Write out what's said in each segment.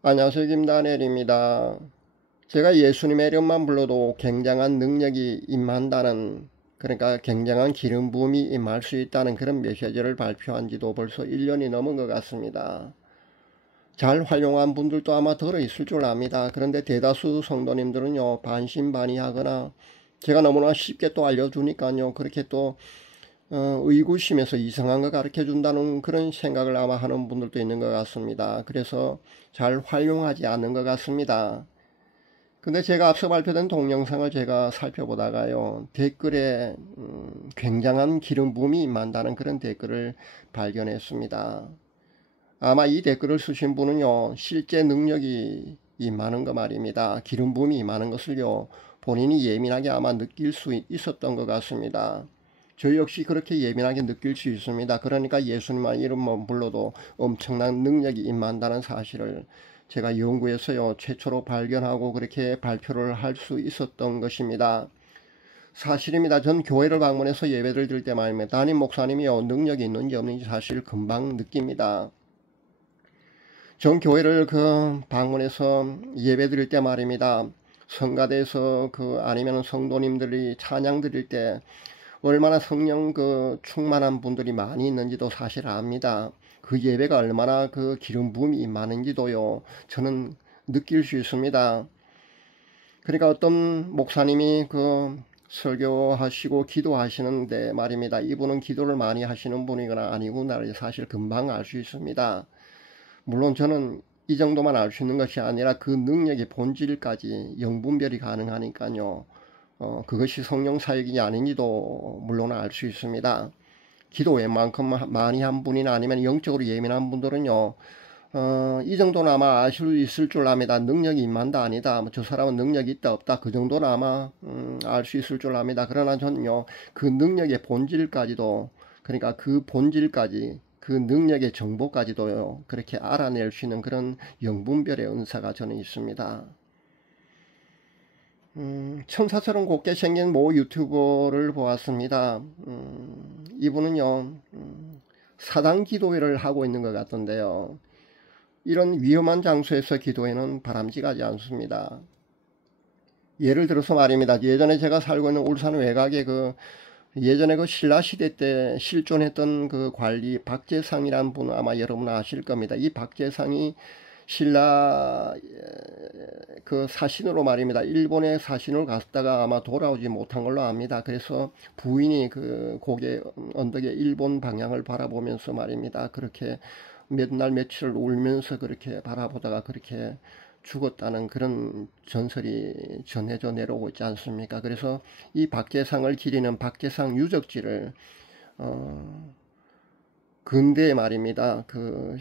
안녕하세요. 김다니엘입니다. 제가 예수님의 이름만 불러도 굉장한 능력이 임한다는, 그러니까 굉장한 기름 부음이 임할 수 있다는 그런 메시지를 발표한 지도 벌써 1년이 넘은 것 같습니다. 잘 활용한 분들도 아마 들어있을 줄 압니다. 그런데 대다수 성도님들은요, 반신반의하거나 제가 너무나 쉽게 또 알려주니까요, 그렇게 또 의구심에서 이상한 거 가르쳐 준다는 그런 생각을 아마 하는 분들도 있는 것 같습니다. 그래서 잘 활용하지 않는 것 같습니다. 근데 제가 앞서 발표된 동영상을 제가 살펴보다가요, 댓글에 굉장한 기름 부음이 임한다는 그런 댓글을 발견했습니다. 아마 이 댓글을 쓰신 분은요, 실제 능력이 임하는 거 말입니다. 기름 부음이 임하는 것을요, 본인이 예민하게 아마 느낄 수 있었던 것 같습니다. 저 역시 그렇게 예민하게 느낄 수 있습니다. 그러니까 예수님만 이름만 불러도 엄청난 능력이 임한다는 사실을 제가 연구해서요, 최초로 발견하고 그렇게 발표를 할 수 있었던 것입니다. 사실입니다. 전 교회를 방문해서 예배를 드릴 때 말입니다. 담임 목사님이요, 능력이 있는지 없는지 사실 금방 느낍니다. 전 교회를 방문해서 예배 드릴 때 말입니다. 성가대에서 아니면 성도님들이 찬양 드릴 때 얼마나 성령 충만한 분들이 많이 있는지도 사실 압니다. 그 예배가 얼마나 기름 부음이 많은지도요, 저는 느낄 수 있습니다. 그러니까 어떤 목사님이 설교하시고 기도하시는데 말입니다. 이분은 기도를 많이 하시는 분이거나 아니구나 사실 금방 알 수 있습니다. 물론 저는 이 정도만 알 수 있는 것이 아니라 그 능력의 본질까지 영분별이 가능하니까요. 그것이 성령 사역이 아닌지도 물론 알 수 있습니다. 기도 웬만큼 많이 한 분이나 아니면 영적으로 예민한 분들은요, 이 정도는 아마 아실 수 있을 줄 압니다. 능력이 임한다 아니다, 저 사람은 능력이 있다 없다, 그 정도는 아마 알 수 있을 줄 압니다. 그러나 저는요, 그 능력의 본질까지도, 그러니까 그 본질까지, 그 능력의 정보까지도요, 그렇게 알아낼 수 있는 그런 영분별의 은사가 저는 있습니다. 천사처럼 곱게 생긴 모 유튜버를 보았습니다. 이분은요, 사당 기도회를 하고 있는 것 같던데요. 이런 위험한 장소에서 기도회는 바람직하지 않습니다. 예를 들어서 말입니다. 예전에 제가 살고 있는 울산 외곽에 예전에 신라시대 때 실존했던 관리 박재상이라는 분 아마 여러분 아실 겁니다. 이 박재상이 신라 사신으로 말입니다. 일본에 사신으로 갔다가 아마 돌아오지 못한 걸로 압니다. 그래서 부인이 고개 언덕에 일본 방향을 바라보면서 말입니다. 그렇게 몇 날 며칠을 울면서 그렇게 바라보다가 그렇게 죽었다는 그런 전설이 전해져 내려오고 있지 않습니까? 그래서 이 박재상을 기리는 박재상 유적지를 근대에 말입니다.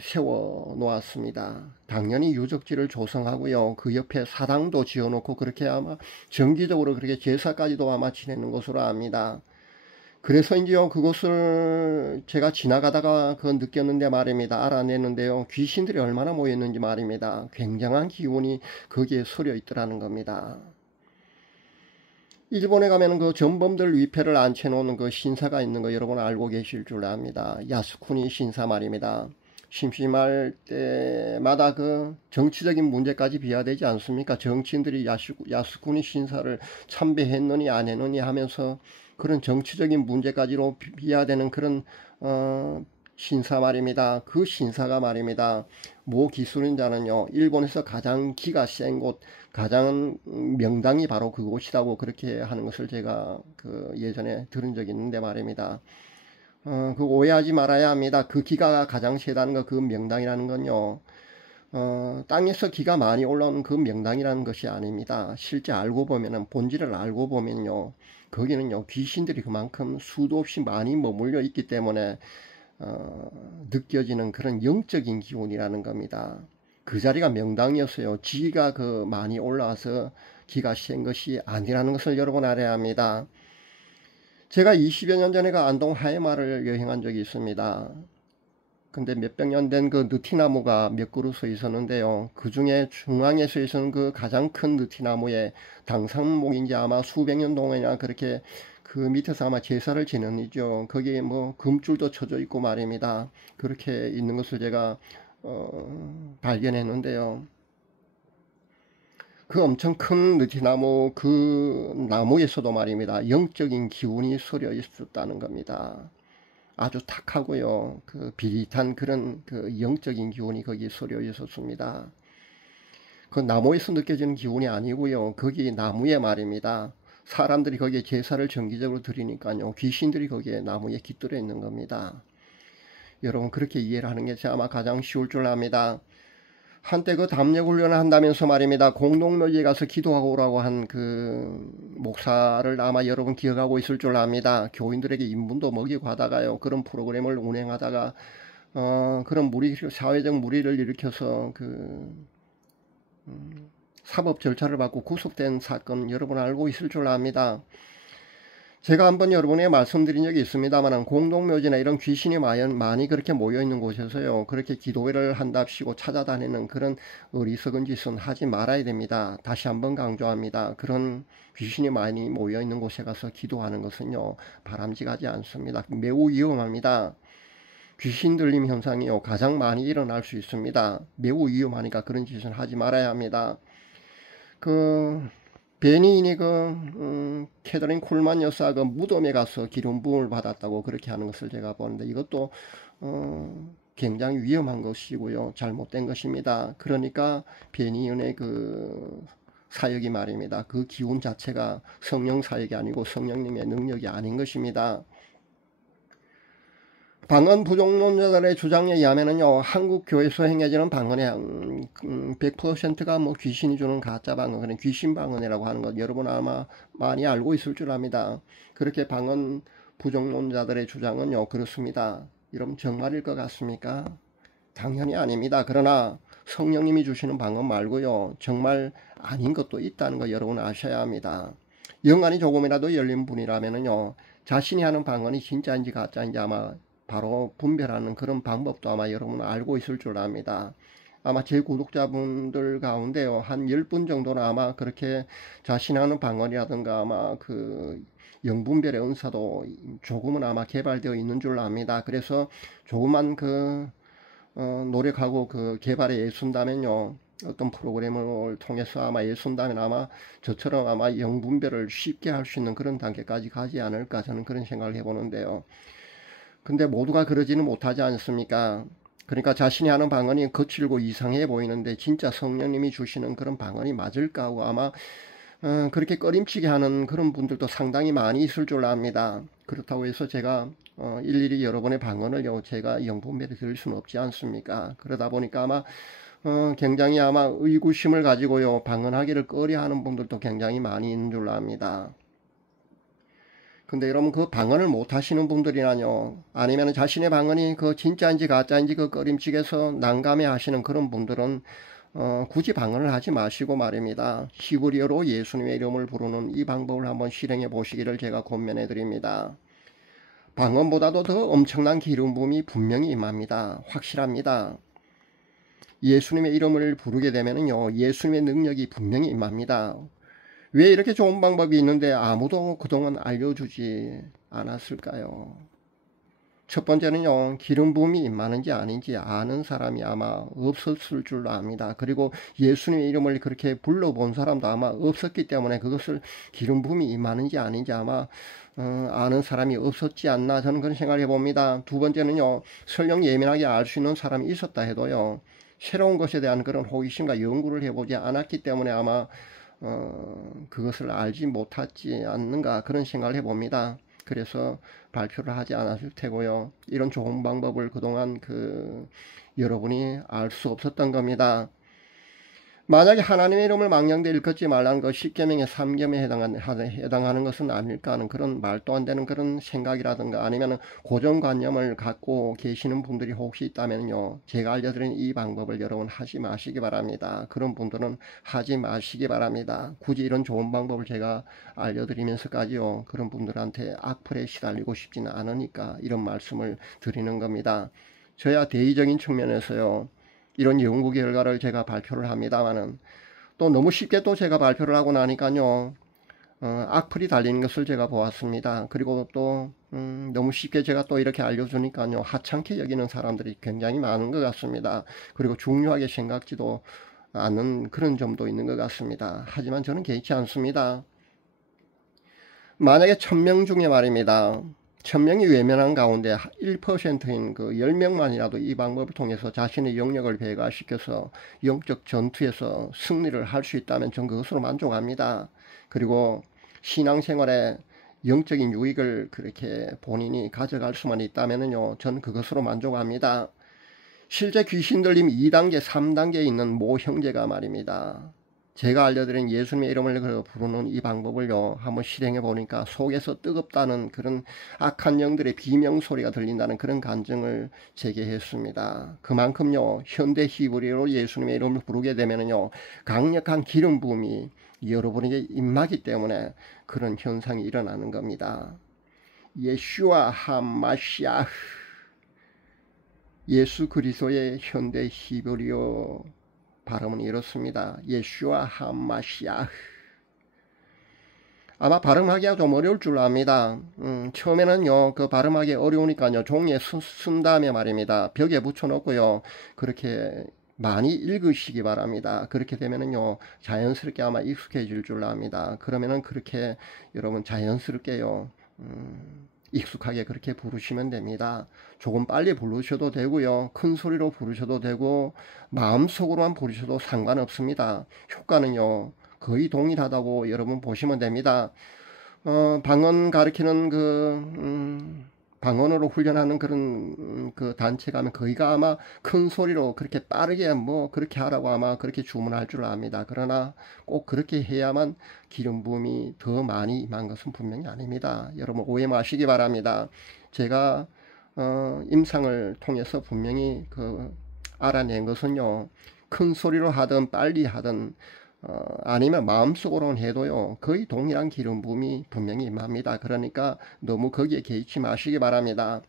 세워 놓았습니다. 당연히 유적지를 조성하고요. 그 옆에 사당도 지어놓고 그렇게 아마 정기적으로 그렇게 제사까지도 아마 지내는 것으로 압니다. 그래서 이제요, 그곳을 제가 지나가다가 느꼈는데 말입니다. 알아냈는데요. 귀신들이 얼마나 모였는지 말입니다. 굉장한 기운이 거기에 서려 있더라는 겁니다. 일본에 가면 전범들 위패를 앉혀놓은 신사가 있는 거 여러분 알고 계실 줄 압니다. 야스쿠니 신사 말입니다. 심심할 때마다 정치적인 문제까지 비화되지 않습니까? 정치인들이 야스쿠니 신사를 참배했느니 안 했느니 하면서 그런 정치적인 문제까지로 비화되는 그런 신사 말입니다. 그 신사가 말입니다. 모 기술인자는요, 일본에서 가장 기가 센 곳, 가장 명당이 바로 그곳이라고 그렇게 하는 것을 제가 예전에 들은 적이 있는데 말입니다. 오해하지 말아야 합니다. 그 기가 가장 세다는 거, 그 명당이라는 건요, 땅에서 기가 많이 올라오는 그 명당이라는 것이 아닙니다. 실제 알고 보면은, 본질을 알고 보면요, 거기는요, 귀신들이 그만큼 수도 없이 많이 머물러 있기 때문에 느껴지는 그런 영적인 기운이라는 겁니다. 그 자리가 명당이었어요. 지가 많이 올라와서 기가 센 것이 아니라는 것을 여러분 알아야 합니다. 제가 20여 년 전에 안동 하회마를 여행한 적이 있습니다. 근데 몇백 년 된 느티나무가 몇 그루 서 있었는데요. 그 중에 중앙에 서 있는 가장 큰 느티나무에 당상목인지 아마 수백 년 동안이나 그렇게 그 밑에서 아마 제사를 지내죠. 거기에 금줄도 쳐져 있고 말입니다. 그렇게 있는 것을 제가 발견했는데요. 그 엄청 큰 느티나무 그 나무에서도 말입니다. 영적인 기운이 서려 있었다는 겁니다. 아주 탁하고요. 그 비릿한 그런 그 영적인 기운이 거기 서려 있었습니다. 그 나무에서 느껴지는 기운이 아니고요. 거기 나무에 말입니다. 사람들이 거기에 제사를 정기적으로 드리니까요. 귀신들이 거기에 나무에 깃들어 있는 겁니다. 여러분 그렇게 이해를 하는 게 아마 가장 쉬울 줄 압니다. 한때 그 담력 훈련을 한다면서 말입니다. 공동묘지에 가서 기도하고 오라고 한 그 목사를 아마 여러분 기억하고 있을 줄 압니다. 교인들에게 인분도 먹이고 하다가요. 그런 프로그램을 운행하다가 그런 사회적 무리를 일으켜서 사법 절차를 받고 구속된 사건 여러분 알고 있을 줄 압니다. 제가 한번 여러분에게 말씀드린 적이 있습니다만 공동묘지나 이런 귀신이 많이 그렇게 모여있는 곳에서요. 그렇게 기도회를 한답시고 찾아다니는 그런 어리석은 짓은 하지 말아야 됩니다. 다시 한번 강조합니다. 그런 귀신이 많이 모여있는 곳에 가서 기도하는 것은요. 바람직하지 않습니다. 매우 위험합니다. 귀신 들림 현상이요. 가장 많이 일어날 수 있습니다. 매우 위험하니까 그런 짓은 하지 말아야 합니다. 베니인이 캐더린 쿨만 여사가 무덤에 가서 기름 부음을 받았다고 그렇게 하는 것을 제가 보는데 이것도 굉장히 위험한 것이고요. 잘못된 것입니다. 그러니까 베니인의 그 사역이 말입니다. 그 기운 자체가 성령 사역이 아니고 성령님의 능력이 아닌 것입니다. 방언 부종론자들의 주장에 의하면은요, 한국 교회에서 행해지는 방언의 100%가 뭐 귀신이 주는 가짜 방언, 그런 귀신 방언이라고 하는 것 여러분 아마 많이 알고 있을 줄 압니다. 그렇게 방언 부종론자들의 주장은요, 그렇습니다. 여러분 정말일 것 같습니까? 당연히 아닙니다. 그러나 성령님이 주시는 방언 말고요, 정말 아닌 것도 있다는 거 여러분 아셔야 합니다. 영안이 조금이라도 열린 분이라면은요, 자신이 하는 방언이 진짜인지 가짜인지 아마 바로 분별하는 그런 방법도 아마 여러분 알고 있을 줄 압니다. 아마 제 구독자분들 가운데요, 한 10분 정도는 아마 그렇게 자신 하는 방언이라든가 아마 그 영분별의 은사도 조금은 아마 개발되어 있는 줄 압니다. 그래서 조금만 노력하고 개발에 애쓴다면요, 어떤 프로그램을 통해서 아마 애쓴다면 아마 저처럼 아마 영분별을 쉽게 할 수 있는 그런 단계까지 가지 않을까 저는 그런 생각을 해보는데요. 근데 모두가 그러지는 못하지 않습니까? 그러니까 자신이 하는 방언이 거칠고 이상해 보이는데 진짜 성령님이 주시는 그런 방언이 맞을까 하고 아마 그렇게 꺼림치게 하는 그런 분들도 상당히 많이 있을 줄 압니다. 그렇다고 해서 제가 일일이 여러분의 방언을요 제가 영분별에 드릴 수는 없지 않습니까? 그러다 보니까 아마 굉장히 아마 의구심을 가지고요 방언하기를 꺼려하는 분들도 굉장히 많이 있는 줄 압니다. 근데 여러분 그 방언을 못 하시는 분들이나요, 아니면 자신의 방언이 진짜인지 가짜인지 꺼림칙에서 난감해 하시는 그런 분들은 굳이 방언을 하지 마시고 말입니다. 히브리어로 예수님의 이름을 부르는 이 방법을 한번 실행해 보시기를 제가 권면해 드립니다. 방언보다도 더 엄청난 기름 부음이 분명히 임합니다. 확실합니다. 예수님의 이름을 부르게 되면요 예수님의 능력이 분명히 임합니다. 왜 이렇게 좋은 방법이 있는데 아무도 그동안 알려주지 않았을까요? 첫 번째는요, 기름 부음이 임하는지 아닌지 아는 사람이 아마 없었을 줄로 압니다. 그리고 예수님의 이름을 그렇게 불러본 사람도 아마 없었기 때문에 그것을 기름 부음이 임하는지 아닌지 아마 아는 사람이 없었지 않나 저는 그런 생각을 해봅니다. 두 번째는요, 설령 예민하게 알 수 있는 사람이 있었다 해도요, 새로운 것에 대한 그런 호기심과 연구를 해보지 않았기 때문에 아마 그것을 알지 못하지 않는가 그런 생각을 해봅니다. 그래서 발표를 하지 않았을 테고요. 이런 좋은 방법을 그동안 여러분이 알 수 없었던 겁니다. 만약에 하나님의 이름을 망령되 일컫지 말라는 것 10계명의 3계명에 해당하는 것은 아닐까 하는 그런 말도 안 되는 그런 생각이라든가 아니면 고정관념을 갖고 계시는 분들이 혹시 있다면요, 제가 알려드린 이 방법을 여러분 하지 마시기 바랍니다. 그런 분들은 하지 마시기 바랍니다. 굳이 이런 좋은 방법을 제가 알려드리면서까지요 그런 분들한테 악플에 시달리고 싶지는 않으니까 이런 말씀을 드리는 겁니다. 저야 대의적인 측면에서요 이런 연구 결과를 제가 발표를 합니다만은 또 너무 쉽게 또 제가 발표를 하고 나니까요 악플이 달리는 것을 제가 보았습니다. 그리고 또 너무 쉽게 제가 또 이렇게 알려주니까요 하찮게 여기는 사람들이 굉장히 많은 것 같습니다. 그리고 중요하게 생각지도 않는 그런 점도 있는 것 같습니다. 하지만 저는 개의치 않습니다. 만약에 1000명 중에 말입니다. 1000명이 외면한 가운데 1%인 그 10명만이라도 이 방법을 통해서 자신의 영역을 배가시켜서 영적 전투에서 승리를 할 수 있다면 전 그것으로 만족합니다. 그리고 신앙생활에 영적인 유익을 그렇게 본인이 가져갈 수만 있다면요, 전 그것으로 만족합니다. 실제 귀신 들림 2단계, 3단계에 있는 모 형제가 말입니다. 제가 알려드린 예수님의 이름을 부르는 이 방법을요, 한번 실행해 보니까 속에서 뜨겁다는 그런 악한 영들의 비명소리가 들린다는 그런 간증을 제게 했습니다. 그만큼요, 현대 히브리어로 예수님의 이름을 부르게 되면요, 강력한 기름 부음이 여러분에게 임하기 때문에 그런 현상이 일어나는 겁니다. 예슈아 하마시아흐, 예수 그리스도의 현대 히브리어 발음은 이렇습니다. 예슈아 하마시아흐. 아마 발음하기가 좀 어려울 줄 압니다. 처음에는요, 그 발음하기 어려우니까요, 종이에 쓴 다음에 말입니다, 벽에 붙여놓고요, 그렇게 많이 읽으시기 바랍니다. 그렇게 되면은요, 자연스럽게 아마 익숙해질 줄 압니다. 그러면은 그렇게 여러분 자연스럽게요, 익숙하게 그렇게 부르시면 됩니다. 조금 빨리 부르셔도 되고요, 큰 소리로 부르셔도 되고, 마음속으로만 부르셔도 상관없습니다. 효과는요, 거의 동일하다고 여러분 보시면 됩니다. 방언 가르치는 방언으로 훈련하는 그런 그 단체 가면 거기가 아마 큰 소리로 그렇게 빠르게 뭐 그렇게 하라고 아마 그렇게 주문할 줄 압니다. 그러나 꼭 그렇게 해야만 기름 부음이 더 많이 임한 것은 분명히 아닙니다. 여러분 오해 마시기 바랍니다. 제가 임상을 통해서 분명히 알아낸 것은요, 큰 소리로 하든 빨리 하든 아니면 마음속으로는 해도요, 거의 동일한 기름 부음이 분명히 임합니다. 그러니까 너무 거기에 개의치 마시기 바랍니다.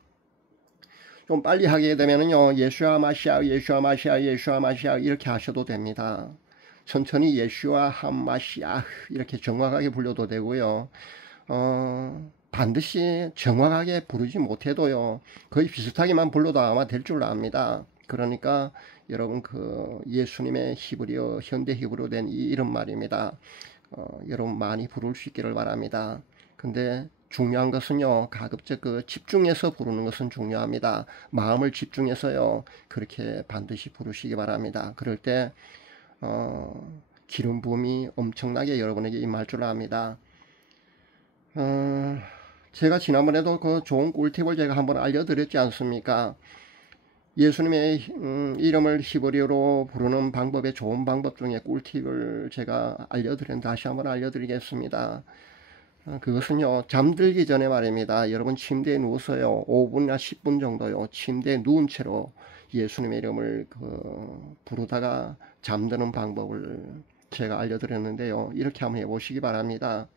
좀 빨리 하게 되면은요, 예수아 마시아, 예수아 마시아, 예수아 마시아 이렇게 하셔도 됩니다. 천천히 예수아 함마시아 이렇게 정확하게 불러도 되고요. 반드시 정확하게 부르지 못해도요, 거의 비슷하게만 불러도 아마 될 줄 압니다. 그러니까 여러분 예수님의 히브리어, 현대 히브리어 된 이 이름 말입니다. 여러분 많이 부를 수 있기를 바랍니다. 근데 중요한 것은요, 가급적 집중해서 부르는 것은 중요합니다. 마음을 집중해서요, 그렇게 반드시 부르시기 바랍니다. 그럴 때 기름 부음이 엄청나게 여러분에게 임할 줄 압니다. 제가 지난번에도 좋은 꿀팁을 제가 한번 알려드렸지 않습니까? 예수님의 이름을 히브리어로 부르는 방법의 좋은 방법 중에 꿀팁을 제가 알려드렸는데 다시 한번 알려드리겠습니다. 그것은요, 잠들기 전에 말입니다. 여러분 침대에 누워서요, 5분이나 10분 정도요, 침대에 누운 채로 예수님의 이름을 부르다가 잠드는 방법을 제가 알려드렸는데요, 이렇게 한번 해보시기 바랍니다.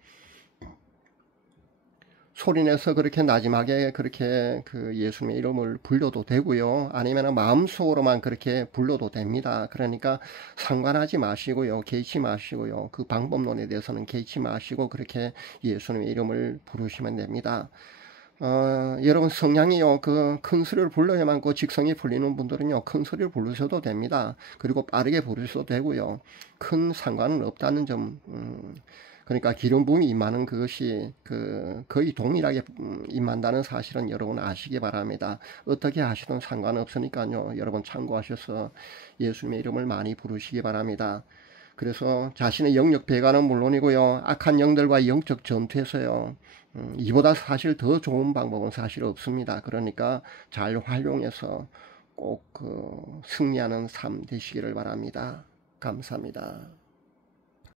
소리내서 그렇게 나지막에 그렇게 예수님의 이름을 불러도 되고요, 아니면 마음속으로만 그렇게 불러도 됩니다. 그러니까 상관하지 마시고요, 개의치 마시고요, 그 방법론에 대해서는 개의치 마시고 그렇게 예수님의 이름을 부르시면 됩니다. 여러분 성량이요, 큰 소리를 불러야만 직성이 풀리는 분들은요, 큰 소리를 부르셔도 됩니다. 그리고 빠르게 부르셔도 되고요, 큰 상관은 없다는 점, 그러니까 기름 부음이 임하는 그것이 거의 동일하게 임한다는 사실은 여러분 아시기 바랍니다. 어떻게 하시든 상관없으니까요, 여러분 참고하셔서 예수님의 이름을 많이 부르시기 바랍니다. 그래서 자신의 영역 배가는 물론이고요, 악한 영들과 영적 전투에서요, 이보다 사실 더 좋은 방법은 사실 없습니다. 그러니까 잘 활용해서 꼭 승리하는 삶 되시기를 바랍니다. 감사합니다.